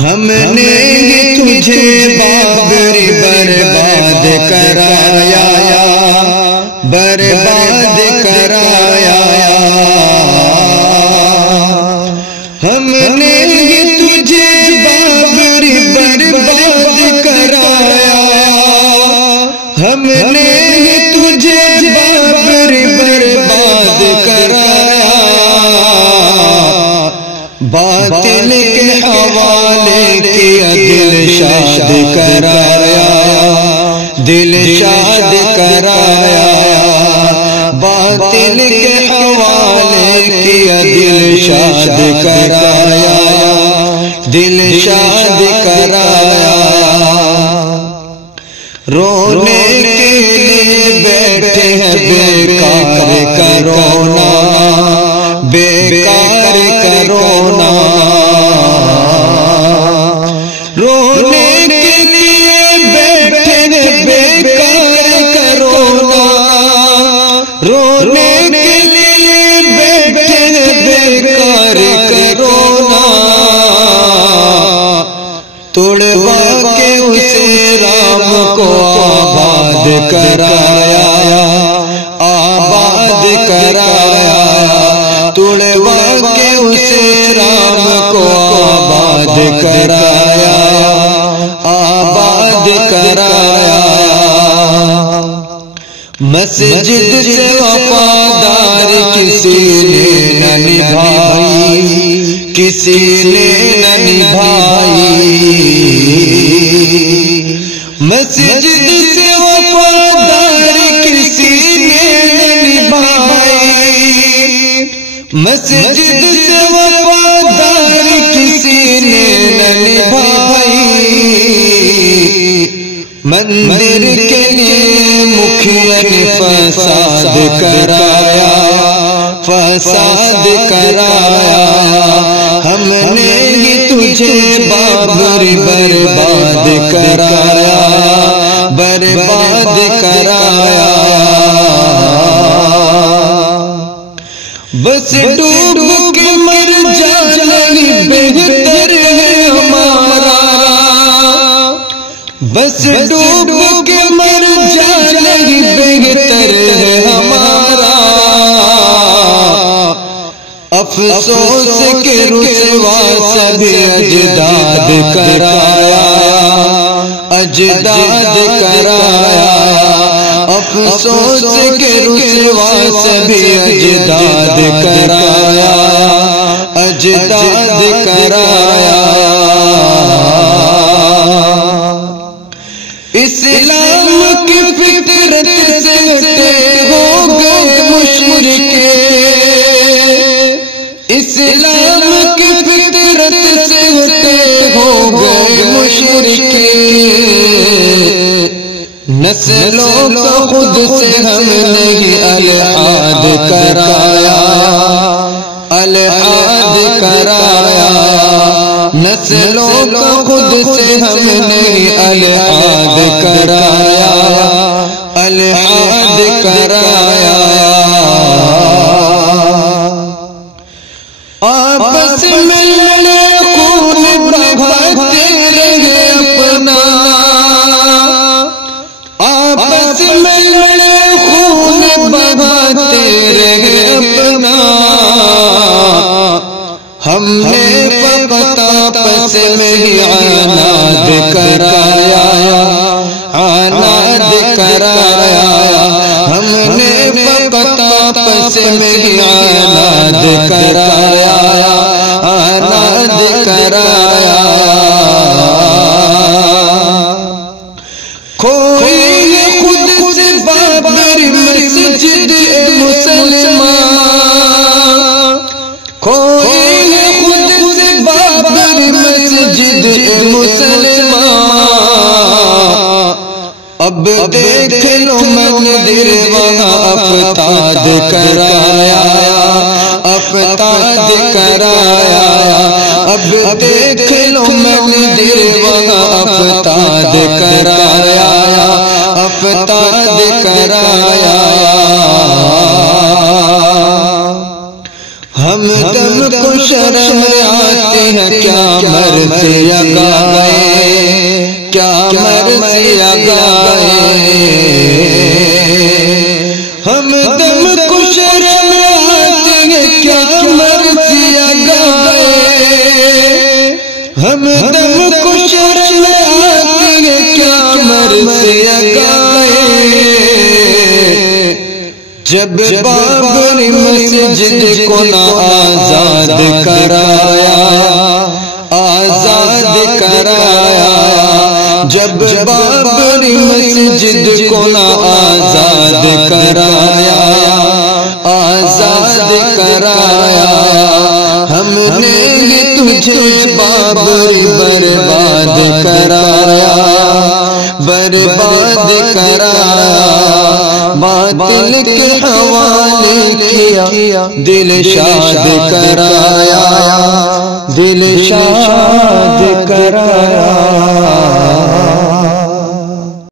ہم نے تجھے بابری برباد کرایا، برباد کرایا، ہم نے تجھے بابری برباد کرایا، ہم نے تجھے بابری برباد کرایا، باطل کے حوالے کیا دل شاد کرایا، دل شاد کرایا، باطل کے حوالے کیا دل شاد کرایا، دل شاد کرایا، رونے کے لیے بیٹھے ہیں بیکار کرونا، بیکار کرونا، رونے کے لیے بیٹھے ہیں بیکار کرونا، رونے کے لیے بیٹھے ہیں بیکار کرونا، توڑوا کے اسے رام کو آباد کرایا، آباد کرایا، توڑوا کے اسے رام کو آباد کرایا، آباد کرایا، مسجد سے وفادار کسی نے نہ نبھائی، کسی نے نہ نبھائی، مسجد سے وفادار کسی نے نہ نبھائی، مسجد سے وفادار کسی نے نہ نبھائی، مندر کے لیے مکھیا نے فساد کرایا، فساد کرایا، ہم نے تجھے بابری برباد کرایا، برباد کرایا، بس ڈوب کے مر جانا ہی بہتر ہے ہمارا، بس ڈوب کے مر جانا ہی بہتر ہے ہمارا، افسوس کے رسوا سبھی اجداد کرایا، اجداد کرایا، افسوس کے رسوا سبھی اجداد کرایا، اجداد کرایا، اسلام کی فطرت سے ہٹے ہو گئے مشرک، اسلام کی فطرت سے ہٹے ہو گئے مشرک، نسلوں کو خود سے ہم نے الحاد کرایا، الحاد کرایا، نسلوں کو خود سے ہم نے الحاد کرایا، الحاد کرایا، آپس میں لڑے خون بہاتے رہے اپنا، آپس میں لڑے خون بہاتے رہے اپنا، ہم نے فقط آپس میں ہی عناد کرایا، عناد کرایا، ہم نے فقط آپس میں ہی عناد کرایا، عناد کرایا، کوئی خود سے بابری مسجد مسلمان، کوئی خود سے بابری مسجد مسلمان، اب دیکھ لو مندر وہاں افتاد کرایا، افتاد کرایا، اب دیکھ لو مندر وہاں افتاد کرایا، افتاد کرایا، ہم دم کو شرم آتے ہیں کیا مرتے گائے کیا مرثیہ گائے ہم دم کو شرم آتی ہے کیا مرثیہ گائے ہم دم کو شرم آتی ہے کیا مرثیہ گائے جب بابر مسجد کو نہ آزاد کرایا آزاد کرایا جب بابر مسجد کو نہ آزاد کرایا آزاد کرایا ہم نے تجھے بابر برباد کرایا برباد کرایا باطل کے حوالے کیا دل شاد کرایا دل شاد کرایا